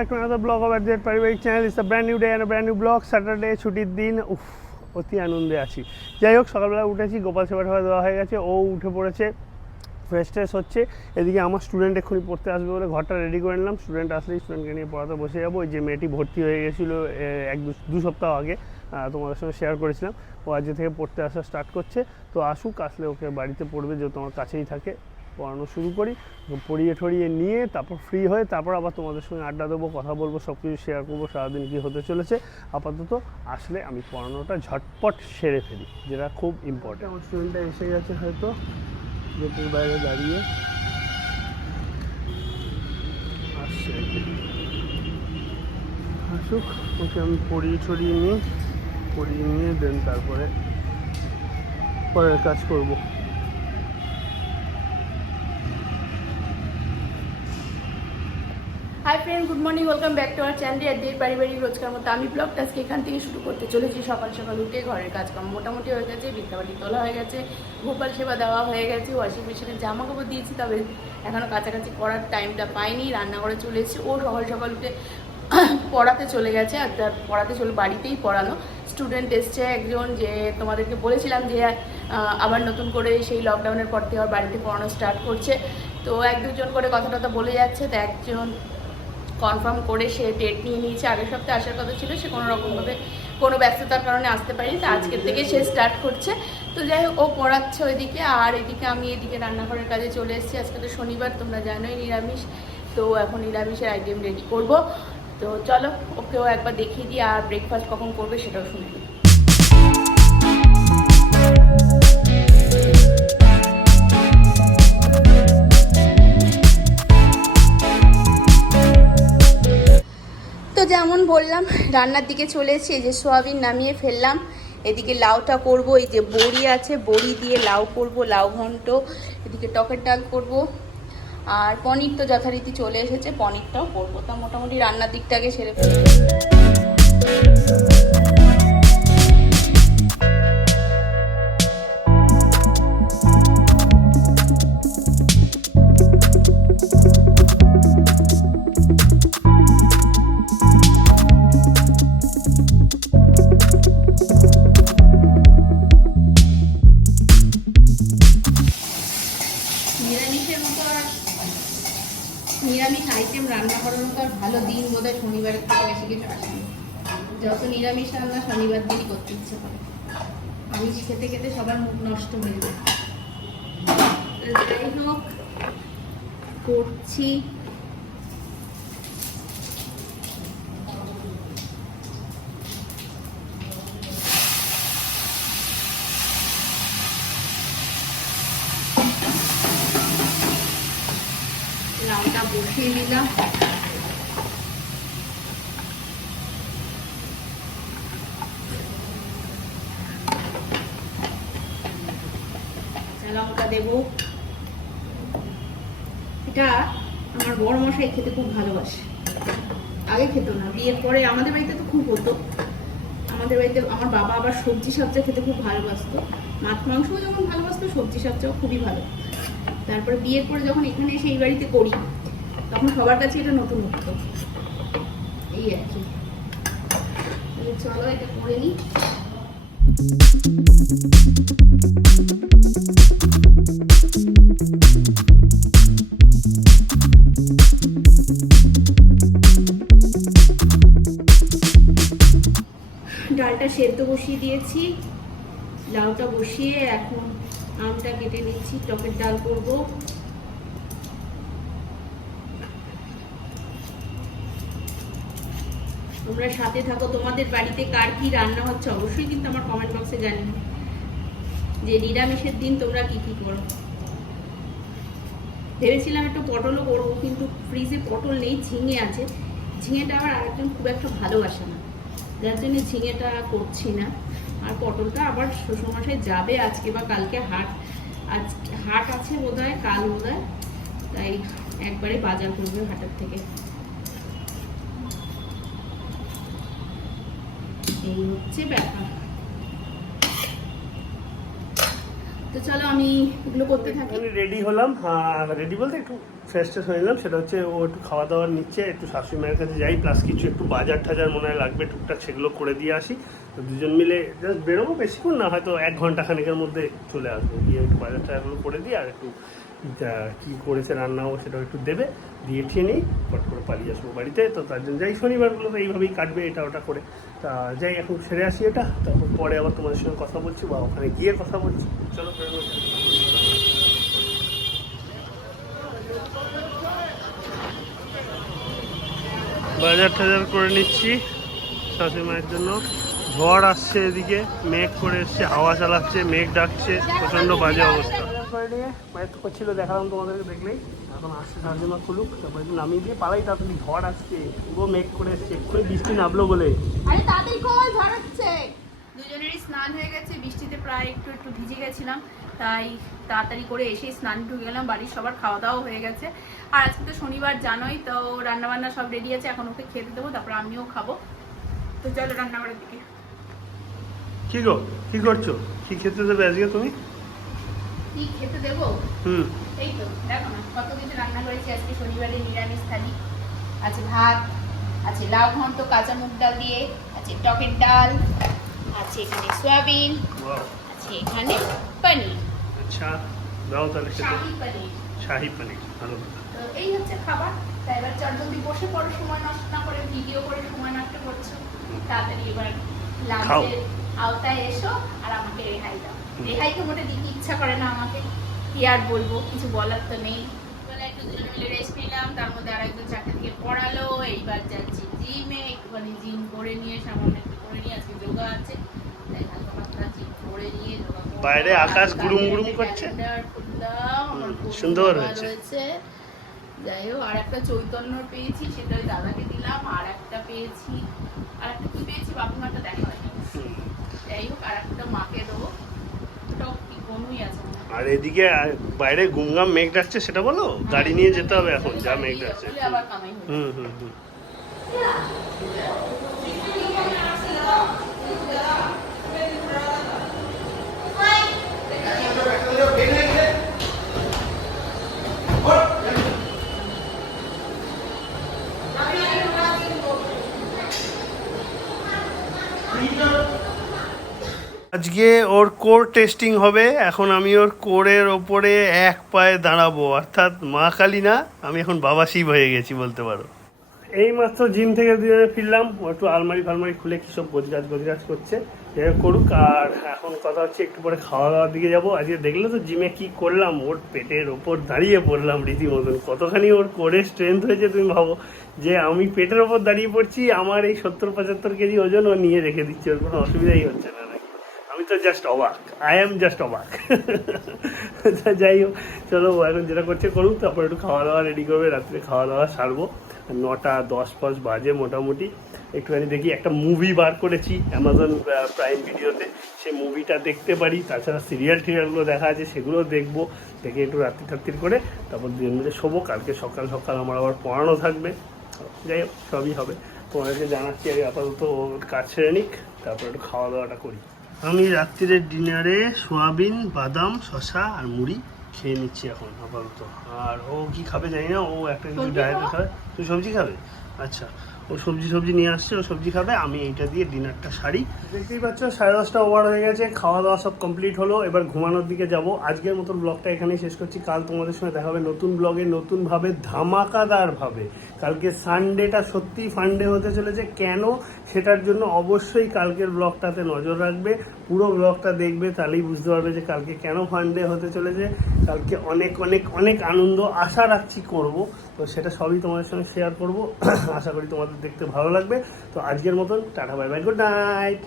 back to another vlog of ADZ পারিবারিক channel. It's a brand new day and brand new blog. Saturday ছুটির দিন, অতি আনন্দে আছি। যাই হোক, সকালবেলা উঠেছি, গোপাল সেবা টেবা দেওয়া হয়ে গেছে, ও উঠে পড়েছে, ফ্রেশ ট্রেশ হচ্ছে। এদিকে আমার স্টুডেন্ট এক্ষুনি পড়তে আসবে বলে ঘরটা রেডি করে নিলাম। স্টুডেন্ট আসলেই স্টুডেন্টকে নিয়ে পড়াতে বসে যাবো। ওই যে মেয়েটি ভর্তি হয়ে গেছিলো দু সপ্তাহ আগে, তোমাদের সঙ্গে শেয়ার করেছিলাম, ও আজকে থেকে পড়তে আসা স্টার্ট করছে। তো আসুক, আসলে ওকে বাড়িতে পড়বে, যেহেতু আমার কাছেই থাকে, পড়ানো শুরু করি। পড়িয়ে ঠড়িয়ে নিয়ে তারপর ফ্রি হয়ে তারপর আবার তোমাদের সঙ্গে আড্ডা দেবো, কথা বলবো, সব কিছু শেয়ার করবো, সারাদিন কী হতে চলেছে। আপাতত আসলে আমি পড়ানোটা ঝটপট সেরে ফেলি, যেটা খুব ইম্পর্টেন্ট। আমার স্টুডেন্টটা এসে গেছে হয়তো, গেটের বাইরে দাঁড়িয়ে আসছে। আসুক, ওকে আমি পড়িয়ে নিয়ে দেন তারপরে পরের কাজ করবো। Hi friend, good morning, welcome back to our channel ADZ পারিবারিক। রোজকার মতো আমি ব্লগটা আজকে এখান থেকে শুরু করতে চলেছি। সকাল সকাল উঠে ঘরের কাজকাম মোটামুটি হয়ে গেছে, বিদ্যাবাড়ি তোলা হয়ে গেছে, গোপাল সেবা দেওয়া হয়ে গেছে, ওয়াশিং মেশিনে জামা কাপড় দিয়েছি, তবে এখনও কাছাকাছি করার টাইমটা পাইনি। রান্নাঘরে চলে এসেছি, ও সকাল সকাল উঠে পড়াতে চলে গেছে। আর পড়াতে চলে বাড়িতেই পড়ানো। স্টুডেন্ট এসছে একজন, যে তোমাদেরকে বলেছিলাম যে আবার নতুন করে সেই লকডাউনের পর থেকে আবার বাড়িতে পড়ানো স্টার্ট করছে। তো এক দুজন করে কথা টথা বলে যাচ্ছে। তো একজন কনফার্ম করে সে ডেট নিয়ে নিয়েছে, আগের সপ্তাহে আসার কথা ছিল, সে কোনো রকমভাবে কোনো ব্যস্ততার কারণে আসতে পারিনি। তো আজকের থেকে সে স্টার্ট করছে। তো যাই হোক, ও পড়াচ্ছে ওইদিকে, আর এদিকে আমি এদিকে রান্নাঘরের কাজে চলে এসেছি। আজকে তো শনিবার, তোমরা জানোই নিরামিষ। তো এখন নিরামিষের আইটেম রেডি করব। তো চলো, ওকেও একবার দেখিয়ে দিই, আর ব্রেকফাস্ট কখন করবে সেটাও শুনে নিই। তো যেমন বললাম, রান্নার দিকে চলে এসেছি। এই যে সোয়াবিন নামিয়ে ফেললাম, এদিকে লাউটা করব। এই যে বড়ি আছে, বড়ি দিয়ে লাউ করব, লাউ ঘন্ট। এদিকে টকের ডাল করব, আর পনির তো যথারীতি চলে এসেছে, পনিরটাও করবো। তা মোটামুটি রান্নার দিকটাকে সেরে ফেলবো। নিরামিষ আইটেম রান্না করার তো আর ভালো দিন বোধহয় শনিবারের থেকে বেশি কিছু আসেনি। যত নিরামিষ রান্না শনিবার দিনই করতে ইচ্ছে করে। আমিষ খেতে খেতে সবার মুখ নষ্ট হয়ে যায়। যাই হোক, করছি। লাউটা বসিয়ে দিলাম। লঙ্কা দেবো। এটা আমার বড় মশাই খেতে খুব ভালোবাসে। আগে খেত না, বিয়ের পরে আমাদের বাড়িতে তো খুব হতো। আমাদের বাড়িতে আমার বাবা আবার সবজি সবজি খেতে খুব ভালোবাসতো। মাছ মাংসও যখন ভালোবাসতো, সবজি সবজিও খুবই ভালো। তারপরে বিয়ের পরে যখন এখানে এসে এই বাড়িতে করি, তখন সবার কাছে এটা নতুন হতো। এই আর কি। চলো এটা করে নিই। ডালটা সেদ্ধ বসিয়ে দিয়েছি, লাউটা বসিয়ে এখন আমটা কেটে নিচ্ছি, টকের ডাল করব। তোমরা সাথে থাকো। তোমাদের বাড়িতে কার কি রান্না হচ্ছে অবশ্যই কিন্তু আমার কমেন্ট বক্সে জানিও, যে নিরামিষের দিন তোমরা কি কি করো। ভেবেছিলাম একটু পটলও করবো, কিন্তু ফ্রিজে পটল নেই, ঝিঙে আছে। ঝিঙেটা আবার আরেকজন খুব একটা ভালোবাসে না, যার জন্য ঝিঙেটা করছি না। আর পটলটা আবার শ্বশুরমশাই যাবে আজকে বা কালকে হাট, আজকে হাট আছে বোধহয়, কাল বোধহয়, তাই একবারে বাজার করবে হাটের থেকে। এই হচ্ছে ব্যাপার। তো চলো আমি এগুলো করতে থাকি। আমি রেডি হলাম, রেডি বলতে একটু ফ্রেশ ট্রেশ হয়ে নিলাম। সেটা হচ্ছে ও একটু খাওয়া দাওয়ার নিচ্ছে, একটু শাশুড়ি মায়ের কাছে যাই, প্লাস কিছু একটু বাজার টাজার মনে হয় লাগবে টুকটাক, সেগুলো করে দিয়ে আসি। তো দুজন মিলে জাস্ট বেরোবো, বেশিক্ষণ না, হয়তো 1 ঘন্টা খানিকের মধ্যে চলে আসবো। গিয়ে একটু বাজার টাজারগুলো করে দিয়ে আর একটু কী করেছে রান্নাও সেটাও একটু দেবে, দিয়ে ঠিয়ে নিই, পট করে পালিয়ে আসবো বাড়িতে। তো তার জন্য যাই, শনিবারগুলো তো এইভাবেই কাটবে, এটা ওটা করে। তা যাই, এখন সেরে আসি এটা, তারপর পরে আবার তোমাদের সঙ্গে কথা বলছি বা ওখানে গিয়ে কথা বলছি। চলো বেরোনো যাক। বাজার টাজার করে নিচ্ছি শাশুড়ি মায়ের জন্য। ঝড় আসছে এদিকে, মেঘ করে এসছে, হাওয়া চালাচ্ছে, মেঘ ডাকছে, প্রচণ্ড বাজে অবস্থা। বাজার করে নিয়ে বাইরে করছিল, দেখালাম তোমাদেরকে, দেখলেই। এখন আসছে শাশুড়ি মা খুলুক, তারপরে নামিয়ে দিয়ে পালাই, তাড়াতাড়ি ঝড় আসছে, পুরো মেঘ করে এসছে, এক্ষুনি বৃষ্টি নামলো বলে। আরে তাড়াতাড়ি কর, ঝড় হচ্ছে। দুজনেরই স্নান হয়ে গেছে, বৃষ্টিতে প্রায় একটু ভিজে গেছিলাম, তাই তাড়াতাড়ি করে এসেই স্নান ঢুকে গেলাম। বাড়ির সবার খাওয়া দাওয়া হয়ে গেছে, আর আজকে তো শনিবার জানোই, তো রান্নাবান্না সব রেডি আছে, এখন ওকে খেতে দেবো, তারপর আমিও খাবো। তো চলো রান্নাঘরের দিকে। কি গো, কি করছো? কি খেতে দেবে আজকে তুমি? কি খেতে দেবো? এই তো দেখো না কত কিছু রান্না করেছি আজকে, শনিবারে নিরামিষ থালি। আছে ভাত, আছে লাউ ঘন্ট কাঁচা মুগ ডাল দিয়ে, আছে টকের ডাল, আছে এখানে সয়াবিন, আছে এখানে পনির। আচ্ছা, দাও তাহলে খেতে। শাহী পনির। শাহী পনির, ভালো। তো এই হচ্ছে খাবার। তাই এবার জলদি বসে পড়ো, সময় নষ্ট না করে, ভিডিও করে সময় নষ্ট করছো। তাড়াতাড়ি এবার লাঞ্চের আওতায় এসো আর আমাকে রেহাই দাও। রেহাই তো মোটে দিতে ইচ্ছা করে না আমাকে, কি আর বলবো, কিছু বলার তো নেই। বলে একটু দুজনে মিলে রেস্ট নিলাম, তার মধ্যে আর একজন 4টা থেকে পড়ালো। এইবার যাচ্ছি জিমে, একটুখানি জিম করে নিয়ে, সামান্য একটু করে নিয়ে, আজকে যোগা আছে, তাই হালকা পাতলা জিম করে নিয়ে যোগা করবো। বাইরে আকাশ গুড়ুম গুড়ুম করছে, সুন্দর হয়েছে। যাই হোক, আর একটা চৈতন্য পেয়েছি, সেটা ওই দাদাকে দিলাম। আর একটা পেয়েছি, আর একটা কি পেয়েছি বাবুমাটা দেখা হয়নি। যাই হোক, আর একটা মাকে দেবো, ওটাও কি কমই আছে। আর এদিকে বাইরে গুমগাম মেঘ ডাকছে, সেটা বলো, গাড়ি নিয়ে যেতে হবে এখন, যা মেঘ ডাকছে। আবার কামাই হবে। আজকে ওর কোর টেস্টিং হবে। এখন আমি ওর কোরের ওপরে এক পায়ে দাঁড়াবো, অর্থাৎ মা কালী না, আমি এখন বাবা শিব হয়ে গেছি বলতে পারো। এই মাত্র জিম থেকে দুজনে ফিরলাম, ও একটু আলমারি ফালমারি খুলে কী সব গোজগাছ করছে, করুক। আর এখন কথা হচ্ছে একটু পরে খাওয়া দাওয়ার দিকে যাবো। আজকে দেখলে তো জিমে কি করলাম, ওর পেটের ওপর দাঁড়িয়ে পড়লাম রীতিমতন। কতখানি ওর কোরের স্ট্রেংথ হয়েছে তুমি ভাবো, যে আমি পেটের ওপর দাঁড়িয়ে পড়ছি, আমার এই 70-75 কেজি ওজন ও নিয়ে রেখে দিচ্ছে, ওর কোনো অসুবিধাই হচ্ছে না। আমি তো জাস্ট অবাক, আই এম জাস্ট অবাক। যাই হোক, চলো এখন যেটা করছে করুক, তারপর একটু খাওয়া দাওয়া রেডি করবে, রাত্রে খাওয়া দাওয়া সারবো। 9:10 বাজে মোটামুটি। একটুখানি দেখি, একটা মুভি বার করেছি অ্যামাজন প্রাইম ভিডিওতে, সেই মুভিটা দেখতে পারি। তাছাড়া সিরিয়ালগুলো দেখা আছে, সেগুলো দেখবো, দেখে একটু রাত্রি করে তারপর দুজন মিলে শোবো। কালকে সকাল আমার আবার পড়ানো থাকবে। যাই হোক, সবই হবে, তোমাদেরকে জানাচ্ছি। আগে আপাতত কাজ সেরে নিক, তারপর একটু খাওয়া দাওয়াটা করি। আমি রাত্রিরের ডিনারে সোয়াবিন, বাদাম, শশা আর মুড়ি খেয়ে নিচ্ছি এখন আপাতত। আর ও কি খাবে জানি না, ও একটা কিছু ডায়েটে খাবে। তুই সবজি খাবে? আচ্ছা, ও সবজি নিয়ে আসছে, ও সবজি খাবে, আমি এইটা দিয়ে ডিনারটা সারি। দেখতেই পাচ্ছ 10:30 ওভার হয়ে গেছে, খাওয়া দাওয়া সব কমপ্লিট হলো। এবার ঘুমানোর দিকে যাব। আজকের মতন ব্লগটা এখানেই শেষ করছি। কাল তোমাদের সঙ্গে দেখা হবে নতুন ব্লগে, নতুনভাবে, ধামাকাদারভাবে। কালকে সানডেটা সত্যিই ফান্ডে হতে চলেছে। কেন, সেটার জন্য অবশ্যই কালকের ব্লগটাতে নজর রাখবে, পুরো ব্লগটা দেখবে, তাহলেই বুঝতে পারবে যে কালকে কেন ফান্ডে হতে চলেছে। কালকে অনেক অনেক অনেক আনন্দ আশা রাখছি করব, তো সেটা সবই তোমাদের সঙ্গে শেয়ার করব। আশা করি তোমাদের দেখতে ভালো লাগবে। তো আজকের মতন tata, bye bye, good night.